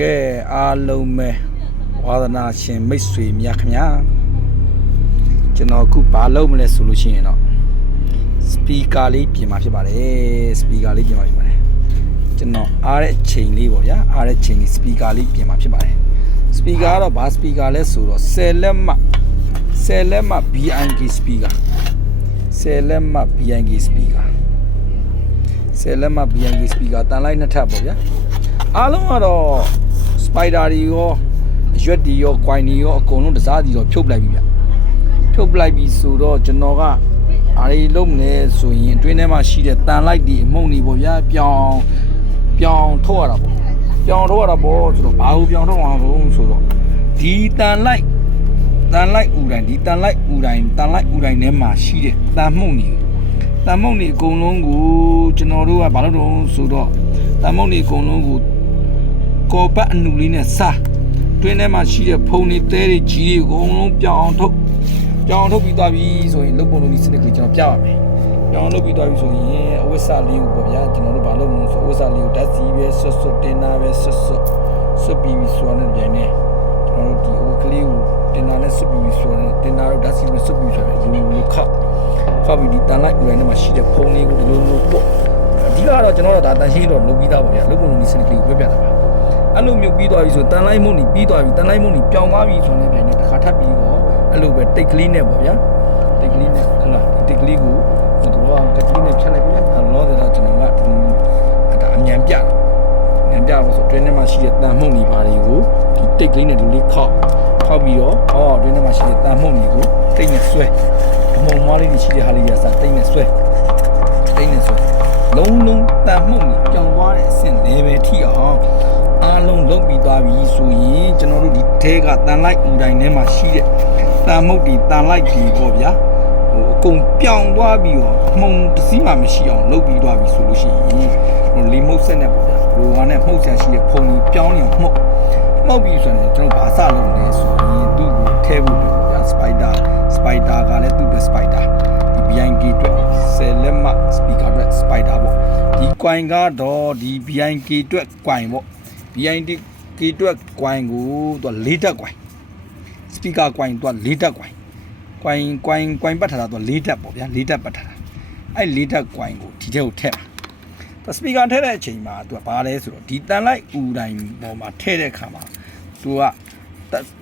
ကဲအားလုံးပဲဝါသနာရှင်မိတ်ဆွေများခင်ဗျာကျွန်တော်အခုဘာလုပ်မလဲဆိုလို့ရှိရင်တော့စပီကာလေးပြင်มาဖြစ်ပါတယ်စပီကာလေးပြင်มาဖြစ်ပါတယ်ကျွန်တော်အားတဲ့အချိန်လေးပေါ့ဗျာအားတဲ့အချိန်လေးစပီကာလေးပြင်มาဖြစ်ပါတယ်စပီကာကတော့ဘာစပီကာလဲဆိုတော့10လက်မှ BNK စပီကာ10လက်မှ BNK စပီကာ10လက်မှ BNK စပီကာတန်လိုက်နှစ်ထပ်ပေါ့ဗျာအားလုံးကတော့စပိုက်ဒါတွေရောရွက်တွေရောကွိုင်တွေရောအကုန်လုံးတစားစီတော့ဖြုတ်ပလိုက်ပြီဗျဖြုတ်ပလိုက်ပြီဆိုတော့ကျွန်တော်ကအားလေးလုံးမလဲဆိုရင်အတွင်းထဲမှာရှိတဲ့တန်လိုက်တွေအမုံတွေပေါ့ဗျာပြောင်းထုတ်ရတာပေါ့ပြောင်းထုတ်ရတာပေါ့ဆိုတော့ဘာလို့ပြောင်းထုတ်အောင်လို့ဆိုတော့ဒီတန်လိုက်ဥတိုင်းဒီတန်လိုက်ဥတိုင်းထဲမှာရှိတဲ့တန်မှုန့်တွေအကုန်လုံးကိုကျွန်တော်တို့ကဘာလို့တော့ဆိုတော့တန်မှုန့်တွေအကုန်လုံးကိုကော်ပတ်အနုလေးနဲ့စားတွင်းထဲမှာရှိတဲ့ဖုံတွေတဲတွေကြီးတွေအကုန်လုံးပြောင်းထုတ်ပြီးသွားပြီဆိုရင်လုတ်ပုံလုံးဒီစနစ်ကိုကျွန်တော်ပြရမယ်ပြောင်းလုပ်ပြီးသွားပြီဆိုရင်အဝတ်စားလေးကိုပေါ့ဗျာကျွန်တော်တို့ဘာလုပ်မလို့ဆိုအဝတ်စားလေးကိုဓာတ်စီပဲဆွတ်တင်တာပဲဆွတ်ပြီးဆိုတော့ပြန်နေကျွန်တော်တို့ဒီအဝတ်ကလေးကိုတင်တာနဲ့ဆွတ်ပြီးဆိုတော့တင်တာတော့ဓာတ်စီနဲ့ဆွတ်ပြီးဆိုတော့လူခောက်ပြီးဒီတန်လိုက်ဥတိုင်းထဲမှာရှိတဲ့ဖုံလေးကိုဒီလိုမျိုးပေါ့အဓိကတော့ကျွန်တော်တို့ဒါတန်ရှင်းတော့လုပ်ပြီးသားပါဗျာလုတ်ပုံလုံးဒီစနစ်လေးကိုပြပြတာပါအဲ့လိုမျိုးပြီးသွားပြီဆိုတန်လိုက်မုံနေပြီးသွားပြီတန်လိုက်မုံနေပြောင်းသွားပြီဆိုတော့ပြန်နေတစ်ခါထပ်ပြီးတော့အဲ့လိုပဲတိတ်ကလေးနဲ့ပေါ့ဗျာတိတ်ကလေးနဲ့ဟုတ်လားဒီတိတ်ကလေးကိုကျွန်တော်ကတိတ်ကလေးနဲ့ဖြတ်လိုက်ပြီအဲ့တော့ကျွန်တော်ကအမြန်ပြလို့ဆိုတွင်းထဲမှာရှိတဲ့တန်မှုန့်တွေပါတွေကိုဒီတိတ်ကလေးနဲ့ဒီလေးခောက်ပြီးတော့တွင်းထဲမှာရှိတဲ့တန်မှုန့်တွေကိုတိတ်နဲ့ဆွဲအမုံမွားလေးတွေရှိတဲ့ဟာလေးတွေစတိတ်နဲ့ဆွဲလုံးတန်မှုန့်တွေပြောင်းသွားတဲ့အဆင့် level ထိအောင်အားလုံးလုပ်ပြီးသွားပြီဆိုရင်ကျွန်တော်တို့ဒီထဲကတန်လိုက်ဥတိုင်းထဲမှာရှိတဲ့တန်မှုတ်တွေတန်လိုက်ကြီးပေါ့ဗျာအကုန်ပြောင်းသွားပြီးတော့အမှုံတစ်စီးမှမရှိအောင်လုပ်ပြီးသွားပြီဆိုလို့ရှိရင်လီမုတ်ဆက်နဲ့ပေါ့ဗျာလိုကနဲ့မှုတ်ဆက်ရှိတဲ့ဖုံကြီးပြောင်းနေအောင်မှုတ်ပြီးဆိုရင်ကျွန်တော်ဘာစလုပ်လဲဆိုရင်သူ့ကိုထဲဖို့ပဲပေါ့ဗျာစပိုက်တာကလည်းသူ့ပဲစပိုက်တာဒီ BNK အတွက်10လက်မှစပီကာအတွက်စပိုက်တာပေါ့ဒီကွိုင်ကတော့ဒီ BNK အတွက်ကွိုင်ပေါ့BNK အတွက်ကွိုင်ကိုသူက၄တက်ကွိုင်စပီကာကွိုင်သူက၄တက်ကွိုင်ပတ်ထားတာသူက၄တက်ပေါ့ဗျာ၄တက်ပတ်ထားတာအဲ့၄တက်ကွိုင်ကိုဒီထဲကိုထည့်မှာစပီကာထည့်တဲ့အချိန်မှာသူကဘာလဲဆိုတော့ဒီတန်လိုက်ဥတိုင်းပေါ်မှာထည့်တဲ့အခါမှာသူက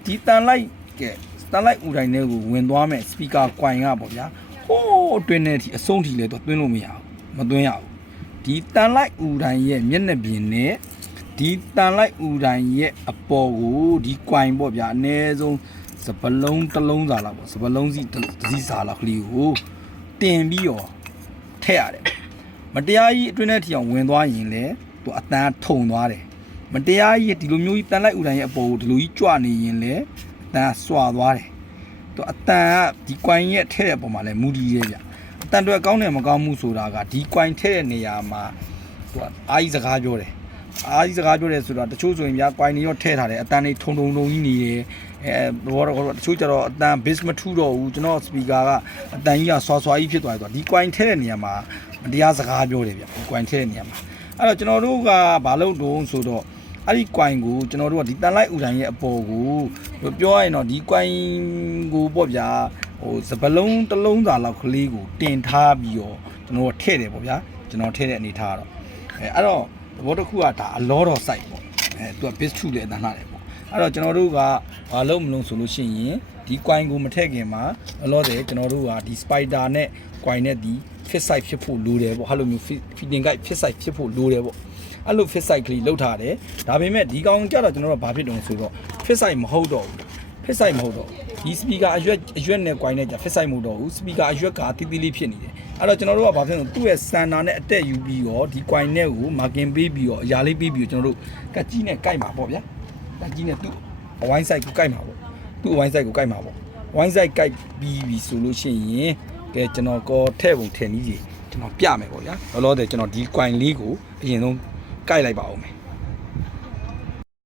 ဒီတန်လိုက်ဥတိုင်းတွေကိုဝင်သွားမယ်စပီကာကွိုင်ကပေါ့ဗျာဟိုးအတွင်းထဲထိအဆုံးထိလဲသူသွင်းလို့မရဘူးမသွင်းရဘူးဒီတန်လိုက်ဥတိုင်းရဲ့မျက်နှာပြင်နဲ့ဒီတန်လိုက်ဥတိုင်းရဲ့အပေါ်ကိုဒီကွိုင်ပေါ့ဗျာအနည်းဆုံးစပလုံးတစ်လုံးစာလောက်ပေါ့စပလုံးစီတစ်စီးစာလောက်ကလေးကိုတင်ပြီးတော့ထည့်ရတယ်မတရားကြီးအတွင်းထဲထီအောင်ဝင်သွားရင်လေသူအတန်းထုံသွားတယ်မတရားကြီးဒီလိုမျိုးကြီးတန်လိုက်ဥတိုင်းရဲ့အပေါ်ကိုဒီလိုကြီးကြွနေရင်လေအတန်းဆွာသွားတယ်သူအတန်းကဒီကွိုင်ရဲ့ထည့်တဲ့အပေါ်မှာလည်းမူတည်ရဲဗျအတန်းတွေကောင်းတယ်မကောင်းဘူးဆိုတာကဒီကွိုင်ထည့်တဲ့နေရာမှာသူကအားကြီးစကားပြောတယ်ဆိုတာတချို့ဆိုရင်ဗျာကွိုင်နေရောထဲထားတယ်အတန်းတွေထုံကြီးနေတယ်ဘောတော့တချို့ကျတော့အတန်း base မထူတော့ဘူးကျွန်တော်စပီကာကအတန်းကြီးကဆွာကြီးဖြစ်သွားတယ်ဆိုတော့ဒီကွိုင်ထဲတဲ့နေရာမှာမတရားစကားပြောတယ်ဗျဒီကွိုင်ထဲတဲ့နေရာမှာအဲ့တော့ကျွန်တော်တို့ကဘာလုပ်တုံးဆိုတော့အဲ့ဒီကွိုင်ကိုကျွန်တော်တို့ကဒီတန်လိုက်ဥတိုင်းရဲ့အပေါ်ကိုပြောရရင်တော့ဒီကွိုင်ကိုပေါ့ဗျာစပလုံးတစ်လုံးစာလောက်ကလေးကိုတင်ထားပြီးတော့ကျွန်တော်ထည့်တယ်ပေါ့ဗျာကျွန်တော်ထည့်တဲ့အနေထားတော့အဲ့တော့ဘောတစ်ခုကဒါအလောတော် site ပေါ့သူက base 2လေအတန်းလာတယ်ပေါ့အဲ့တော့ကျွန်တော်တို့ကဘာလုပ်မလို့ဆိုလို့ရှိရင်ဒီ coin ကိုမထည့်ခင်မှာအလောတယ်ကျွန်တော်တို့ကဒီ spider နဲ့ coin နဲ့ဒီ fit site ဖြစ်ဖို့လိုတယ်ပေါ့အဲ့လိုမျိုး feeding guide fit site ဖြစ်ဖို့လိုတယ်ပေါ့အဲ့လို fit site ကလေးလောက်ထားတယ်ဒါပေမဲ့ဒီကောင်ကြတော့ကျွန်တော်တို့ကဘာဖြစ်တုံးဆိုတော့ fit site မဟုတ်တော့ဒီ speaker အရွက်နဲ့ coin နဲ့じゃ fit site မဟုတ်တော့ဘူး speaker အရွက်ကတီးလေးဖြစ်နေတယ်အဲ့တော့ကျွန်တော်တို့ကဘာဖြစ်လဲသူ့ရဲ့ sander နဲ့အတက်ယူပြီးတော့ဒီ coin နဲ့ကို marking ပေးပြီးတော့အရာလေးပေးပြီးတော့ကျွန်တော်တို့ကတ်ကြီးနဲ့ကိုက်မှာပေါ့ဗျာကတ်ကြီးနဲ့သူ့အဝိုင်း site ကိုကိုက်မှာပေါ့သူ့အဝိုင်း site ကိုကိုက်မှာပေါ့ဝိုင်း site ကိုက်ပြီးပြီဆိုလို့ရှိရင်ကဲကျွန်တော်ကောထဲ့ပုံထည့်နည်းကြီးကျွန်တော်ပြမယ်ပေါ့ဗျာလောလောဆယ်ကျွန်တော်ဒီ coin လေးကိုအရင်ဆုံးကိုက်လိုက်ပါဦးမယ်